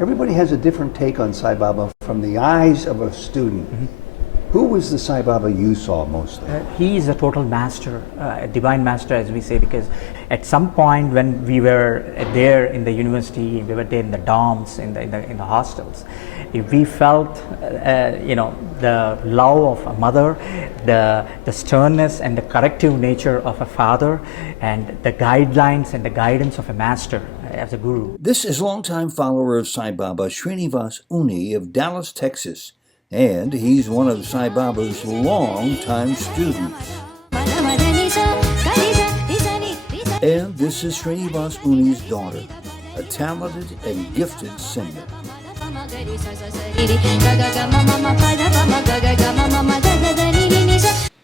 Everybody has a different take on Sai Baba from the eyes of a student. Who was the Sai Baba you saw mostly? He is a total master, a divine master, as we say, because at some point when we were there in the university, we were there in the dorms, in the hostels, we felt, the love of a mother, the sternness and the corrective nature of a father, and the guidelines and the guidance of a master as a guru. This is longtime follower of Sai Baba, Srinivas Eyyunni of Dallas, Texas. And he's one of Sai Baba's long-time students. And this is Srinivas Eyyunni's daughter, a talented and gifted singer.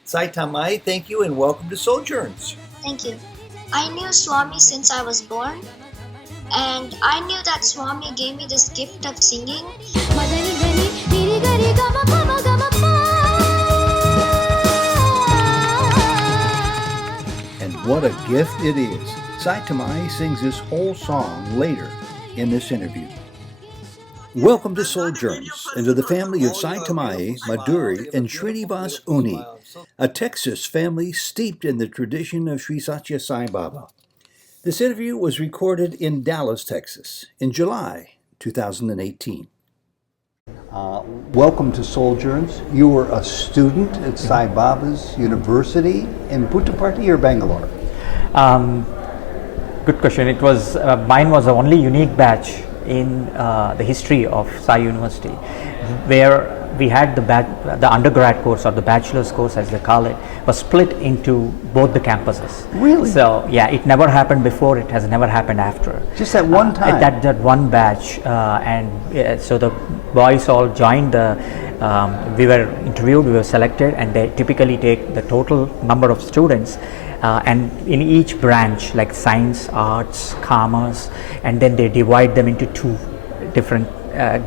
Sai Tanmayi, thank you and welcome to Souljourns. Thank you. I knew Swami since I was born, and I knew that Swami gave me this gift of singing. And what a gift it is. Sai Tanmayi sings this whole song later in this interview. Welcome to Souljourns and to the family of Sai Tanmayi, Madhuri, and Srinivas Eyyunni, a Texas family steeped in the tradition of Sri Satya Sai Baba. This interview was recorded in Dallas, Texas, in July 2018. Welcome to Souljourns. You were a student at Sai Baba's University in Puttaparthi or Bangalore? Good question. It was mine was the only unique batch in the history of Sai University, where we had the undergrad course or the bachelor's course, as they call it, was split into both the campuses. Really? So yeah, it never happened before. It has never happened after. Just at one time. That one batch, so the boys all joined. We were interviewed, we were selected, and they typically take the total number of students. And in each branch, like science, arts, commerce, and then they divide them into two different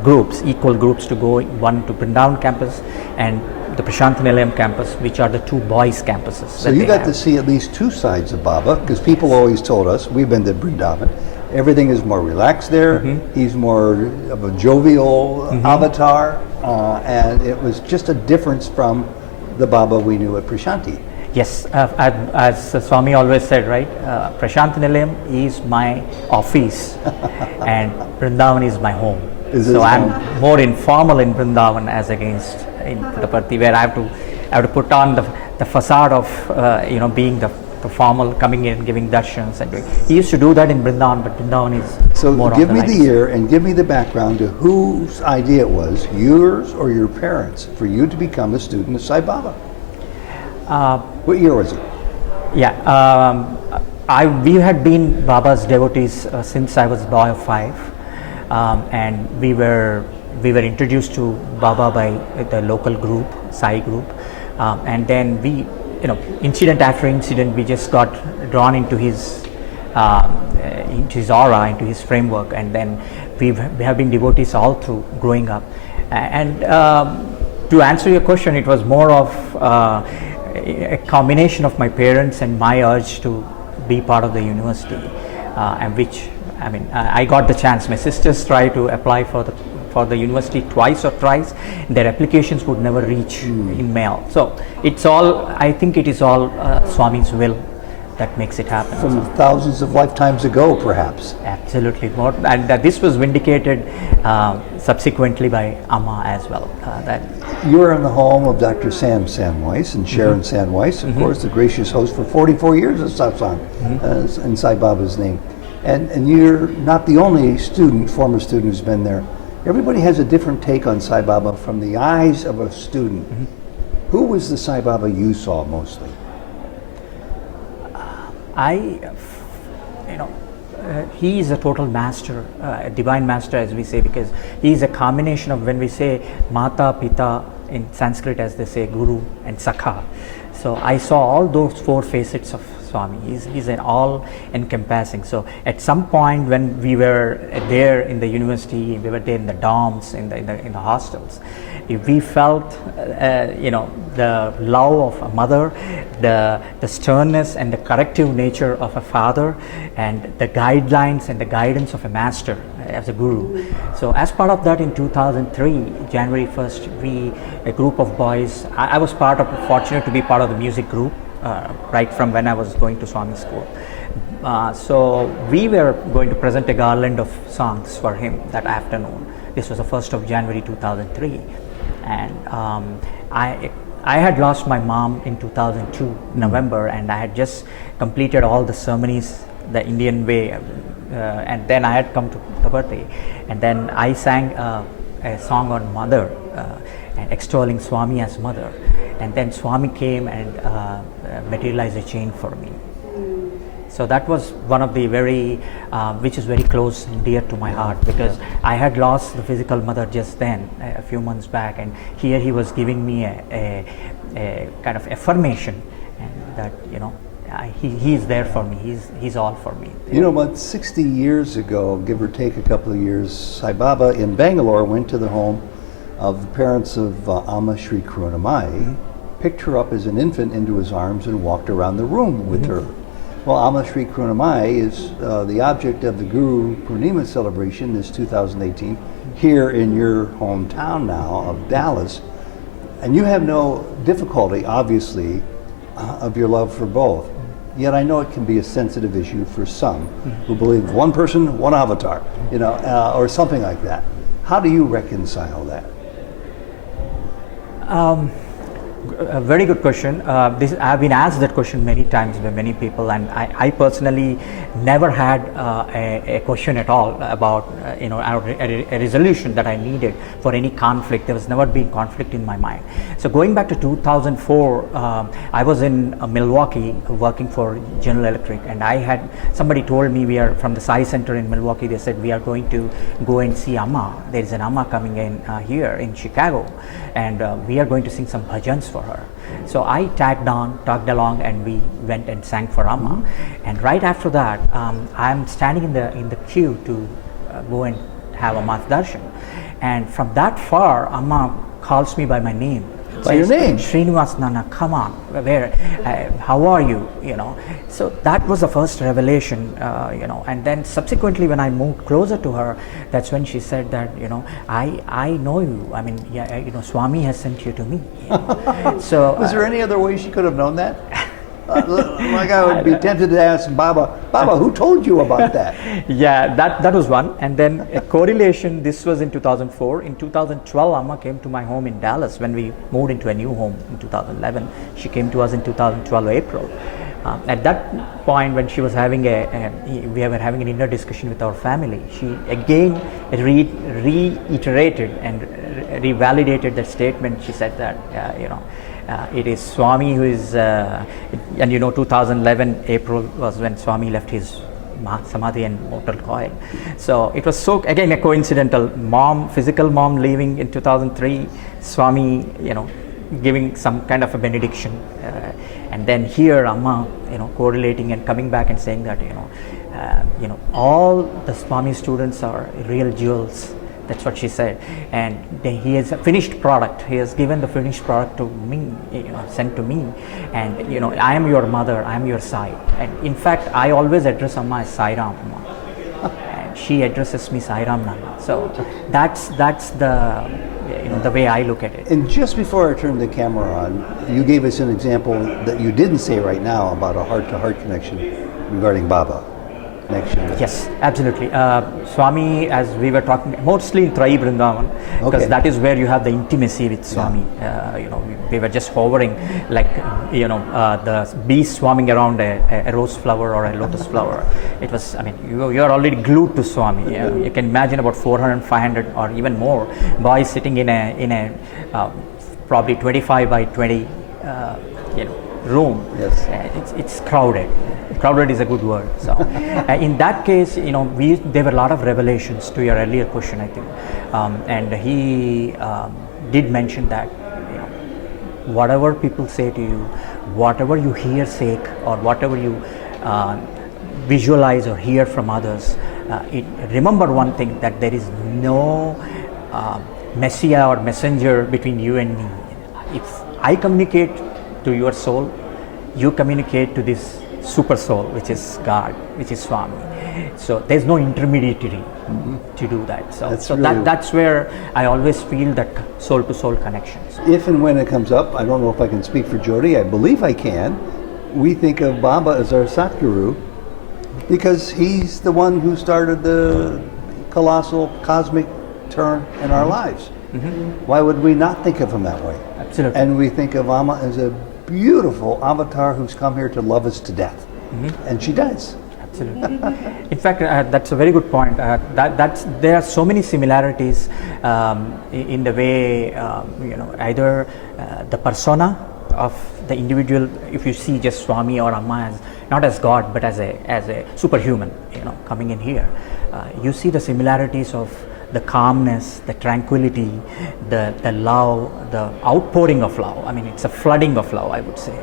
groups, equal groups, to go one to Brindavan campus and the Prashant Nilayam campus, which are the two boys' campuses. So you got to see at least two sides of Baba, because people always told us, we've been to Brindavan, everything is more relaxed there, he's more of a jovial avatar, and it was just a difference from the Baba we knew at Prashanti. Yes, as Swami always said, right, Prashant Nilayam is my office and Vrindavan is my home. So I'm more informal in Vrindavan as against in Puttaparthi, where I have to put on the facade of being the formal, coming in, giving darshans, and doing. He used to do that in Vrindavan, but Vrindavan is so more give on me the the year and give me the background to whose idea it was, yours or your parents, for you to become a student of Sai Baba. What year was it? Yeah, we had been Baba's devotees since I was a boy of 5, and we were introduced to Baba by the local group, Sai group, and then we, incident after incident, we just got drawn into his aura, into his framework, and then we have been devotees all through growing up. And to answer your question, it was more of a combination of my parents and my urge to be part of the university, and which, I got the chance. My sisters tried to apply for the university twice or thrice. Their applications would never reach in mail. So it's all, I think it is all Swami's will that makes it happen. From thousands of lifetimes ago, perhaps. Absolutely. More, and this was vindicated subsequently by Amma as well. That you're in the home of Dr. Sam Sandweiss and Sharon Sandweiss, of course, the gracious host for 44 years of satsang in Sai Baba's name. And you're not the only former student who's been there. Everybody has a different take on Sai Baba from the eyes of a student. Who was the Sai Baba you saw mostly? He is a total master, a divine master, as we say, because he is a combination of, when we say Mata, Pita in Sanskrit, as they say, Guru and Sakha. So I saw all those four facets of Swami. He's an all encompassing. So at some point when we were there in the university, we were there in the dorms, in the hostels, we felt the love of a mother, the sternness and the corrective nature of a father, and the guidelines and the guidance of a master as a guru. So as part of that, in 2003, January 1st, a group of boys, I was fortunate to be part of the music group right from when I was going to Swami school. So we were going to present a garland of songs for him that afternoon. This was the 1st of January 2003. And I had lost my mom in 2002 November, and I had just completed all the ceremonies the Indian way, and then I had come to Puttaparthi, and then I sang a song on mother and extolling Swami as mother, and then Swami came and materialized a chain for me. So that was one of the which is very close and dear to my heart, because I had lost the physical mother just then, a few months back, and here he was giving me a kind of affirmation, and that he's there for me. He's all for me. About 60 years ago, give or take a couple of years, Sai Baba in Bangalore went to the home of the parents of Amma Sri Karunamayi, picked her up as an infant into his arms, and walked around the room with her. Well, Amma Sri Karunamayi is the object of the Guru Purnima celebration this 2018 here in your hometown now of Dallas. And you have no difficulty, obviously, of your love for both. Yet I know it can be a sensitive issue for some who believe one person, one avatar, or something like that. How do you reconcile that? A very good question. I've been asked that question many times by many people, and I personally never had a question at all about a resolution that I needed for any conflict. There was never been conflict in my mind. So going back to 2004, I was in Milwaukee working for General Electric, and somebody told me, we are from the Sai Center in Milwaukee. They said, we are going to go and see Amma. There is an Amma coming in here in Chicago, and we are going to sing some bhajans for her. So I tagged along, and we went and sang for Amma. And right after that, I'm standing in the queue to go and have Amma's darshan. And from that far, Amma calls me by my name. By your name? Srinivas Nana, come on, how are you? So that was the first revelation, and then subsequently when I moved closer to her, that's when she said that, I know you. I mean, Swami has sent you to me. So was there any other way she could have known that? Like I would be tempted to ask Baba, who told you about that? Yeah, that was one. And then a correlation, this was in 2004. In 2012, Amma came to my home in Dallas when we moved into a new home in 2011. She came to us in 2012 April. At that point, when she was having we were having an inner discussion with our family, she again reiterated and revalidated that statement. She said that, it is Swami who is, and 2011 April was when Swami left his Samadhi and mortal coil. So it was again a coincidental physical mom leaving in 2003, Swami, giving some kind of a benediction, and then here Amma, correlating and coming back and saying that, all the Swami students are real jewels. That's what she said, and he has a finished product. He has given the finished product to me, sent to me, and I am your mother, I am your Sai. And in fact, I always address Amma as Sai Ram, and she addresses me Sai Ram Nana. So that's the way I look at it. And just before I turn the camera on, you gave us an example that you didn't say right now about a heart-to-heart connection regarding Baba. Yes, absolutely. Swami, as we were talking, mostly in Trai Vrindavan, because that is where you have the intimacy with Swami. We were just hovering like, the bees swarming around a rose flower or a lotus flower. It was, you are already glued to Swami. You can imagine about 400, 500 or even more boys sitting in a probably 25 by 20, room. Yes. It's crowded. Crowded is a good word. So in that case, there were a lot of revelations to your earlier question, I think, and he did mention that whatever people say to you, whatever you hear say, or whatever you visualize or hear from others, remember one thing, that there is no messiah or messenger between you and me. If I communicate to your soul, you communicate to this super soul, which is God, which is Swami. So there's no intermediary to do that. So that's where I always feel that soul to soul connection. If and when it comes up, I don't know if I can speak for Jody, I believe I can, we think of Baba as our Satguru because he's the one who started the colossal cosmic turn in our lives. Why would we not think of him that way? Absolutely. And we think of Amma as a beautiful avatar who's come here to love us to death. And she does. Absolutely. In fact, that's a very good point. There are so many similarities in the way, either the persona of the individual, if you see just Swami or Amma as, not as God, but as a superhuman, coming in here, you see the similarities of the calmness, the tranquility, the love, the outpouring of love. I mean, it's a flooding of love, I would say.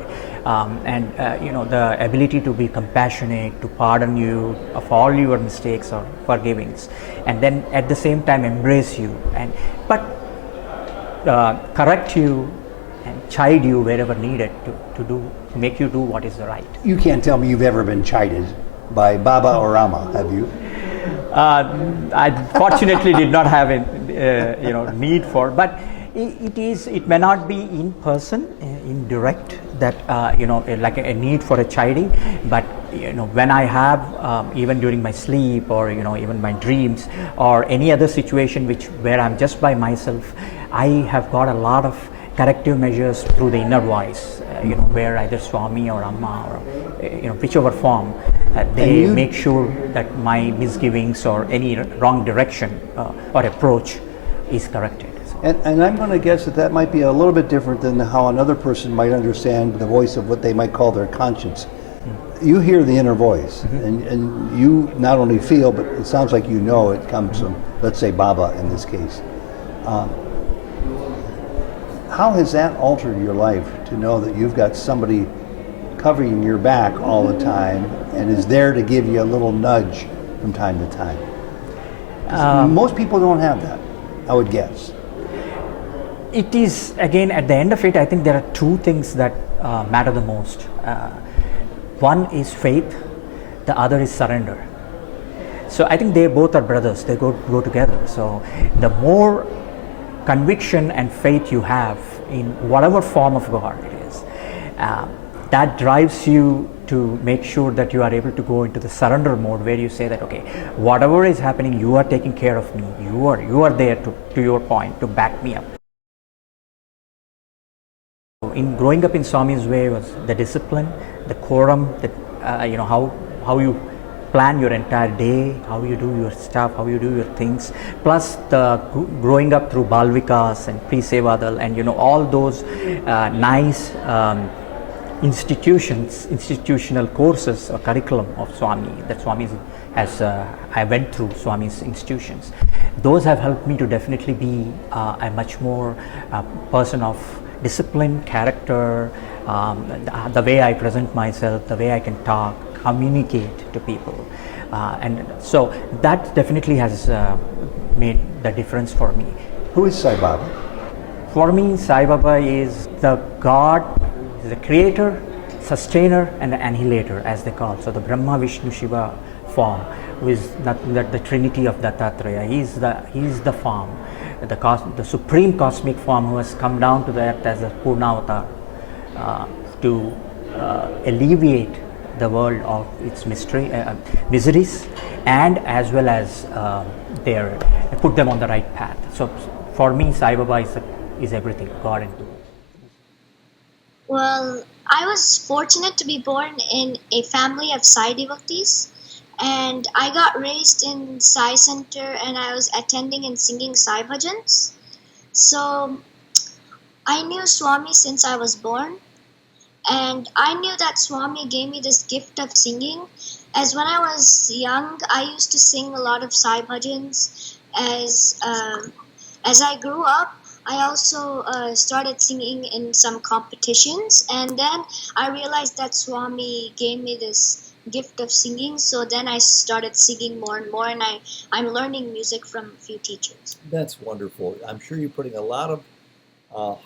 The ability to be compassionate, to pardon you of all your mistakes or forgivings, and then at the same time embrace you, but correct you and chide you wherever needed to make you do what is right. You can't tell me you've ever been chided by Baba or Amma, have you? I fortunately did not have a need for, but it may not be in person, in direct, that like a need for a chiding, but when I have even during my sleep or even my dreams or any other situation where I'm just by myself, I have got a lot of corrective measures through the inner voice, where either Swami or Amma or whichever form, they make sure that my misgivings or any wrong direction or approach is corrected. And I'm going to guess that might be a little bit different than how another person might understand the voice of what they might call their conscience. You hear the inner voice, and you not only feel, but it sounds like it comes from, let's say, Baba in this case. How has that altered your life to know that you've got somebody covering your back all the time and is there to give you a little nudge from time to time? Most people don't have that, I would guess. It is, again, at the end of it, I think there are two things that matter the most. One is faith, the other is surrender. So I think they both are brothers, they go together. So the more conviction and faith you have in whatever form of God it is, that drives you to make sure that you are able to go into the surrender mode, where you say that, okay, whatever is happening, you are taking care of me, you are there to your point, to back me up. In growing up in Swami's way was the discipline, the quorum, how you plan your entire day, how you do your stuff, how you do your things, plus the growing up through Balvikas and Pre-Sevadal and all those nice institutional courses or curriculum of Swami that Swami has, I went through Swami's institutions. Those have helped me to definitely be a much more person of discipline, character, the way I present myself, the way I can talk, communicate to people, and so that definitely has made the difference for me. Who is Sai Baba? For me, Sai Baba is the God, the creator, sustainer, and the annihilator, as they call. So the Brahma, Vishnu, Shiva form, who is the Trinity of Dattatreya. He is the form, the supreme cosmic form, who has come down to the earth as a Purnavatar to alleviate the world of its miseries, and as well as put them on the right path. So for me, Sai Baba is everything, God and good. Well, I was fortunate to be born in a family of Sai devotees, and I got raised in Sai Center, and I was attending and singing Sai bhajans. So I knew Swami since I was born, and I knew that Swami gave me this gift of singing, as when I was young, I used to sing a lot of Sai bhajans. As I grew up, I also started singing in some competitions, and then I realized that Swami gave me this gift of singing. So then I started singing more and more, and I'm learning music from a few teachers. That's wonderful. I'm sure you're putting a lot of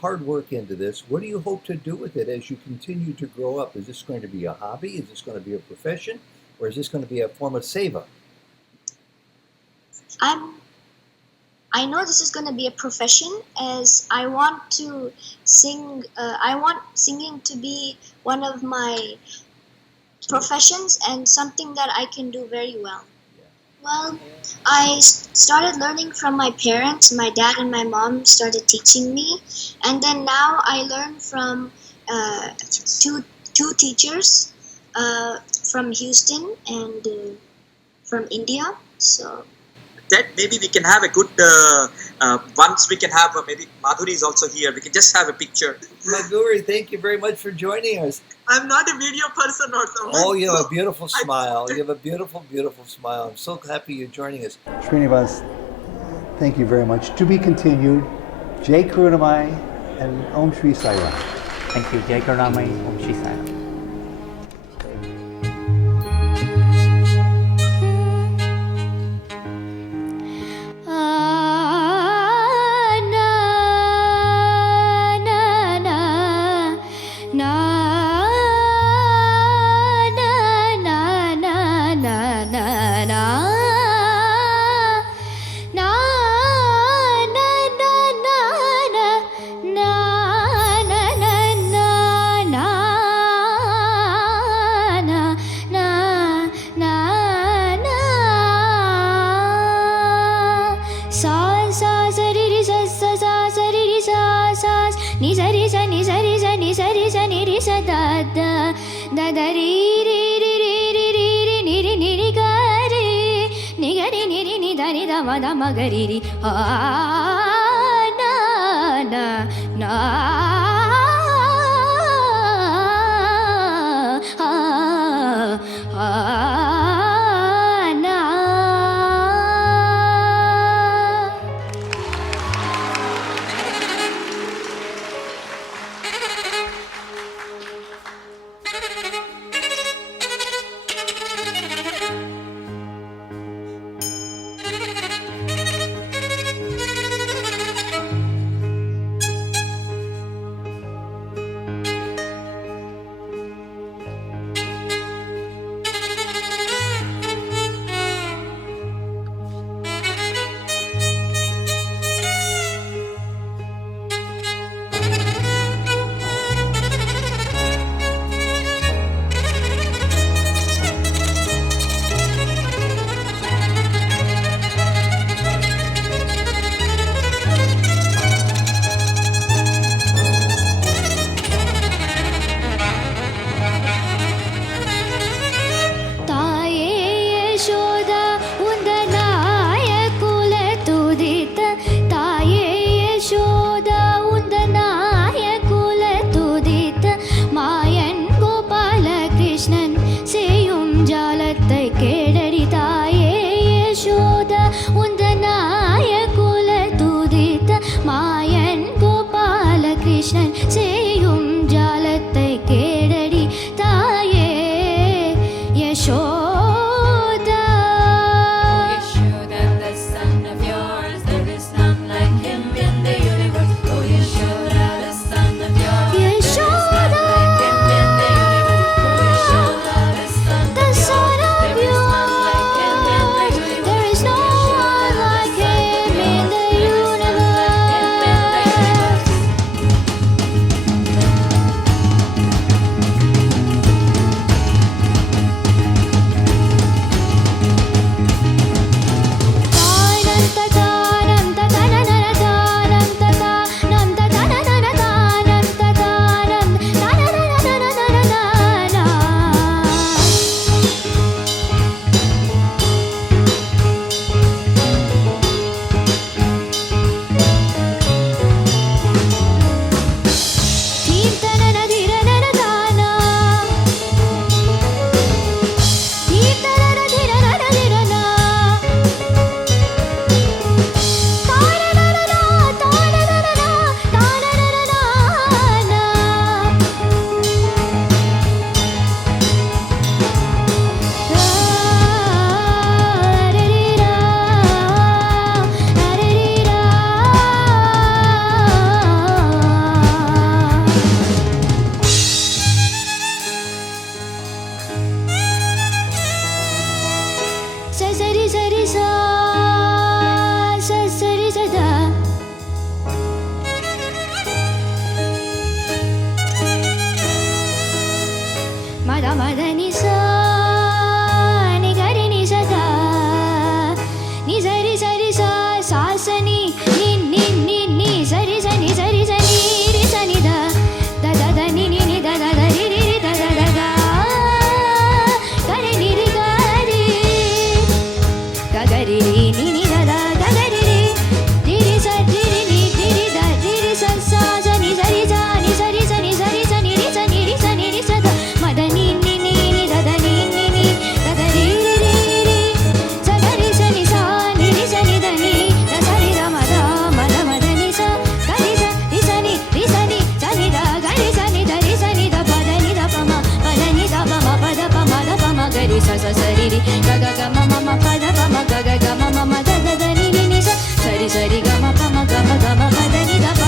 hard work into this. What do you hope to do with it as you continue to grow up? Is this going to be a hobby? Is this going to be a profession? Or is this going to be a form of seva? I know this is going to be a profession, as I want to sing. I want singing to be one of my professions and something that I can do very well. Well, I started learning from my parents. My dad and my mom started teaching me, and then now I learn from two teachers from Houston and from India. So that maybe we can have a good once we can have maybe Madhuri is also here, we can just have a picture. Madhuri, thank you very much for joining us. I'm not a video person or something. Oh, you have a beautiful smile. You have a beautiful, beautiful smile. I'm so happy you're joining us. Srinivas, thank you very much. To be continued, Jai Karunamayi and Om Shri Sai Ram. Thank you. Jai Karunamayi. Om Shri Sai Ram. Magariri na na na Mada mada ni sa ni ga re ni sa da ni sa ri sa sa sa ni sa ri sa ni ri sa ni da da ni da ri da da ga re ni ri ga ri ni da ga ri ri sa ri da ri sa sa ni sa ri sa ni sa ri sa ni sa ri sa ni ri sa da mada ni da da ni da da ri sa ga ri sa ni da ni da sa ri da mada ni sa ga ri sa ni sa ni sa ni da ga ri sa ni da pa da ni da pa ma pa ma ga ri sa ri ga ga ma pa da pa ma ga ma da da ni sa sa ri ga ma pa da ni da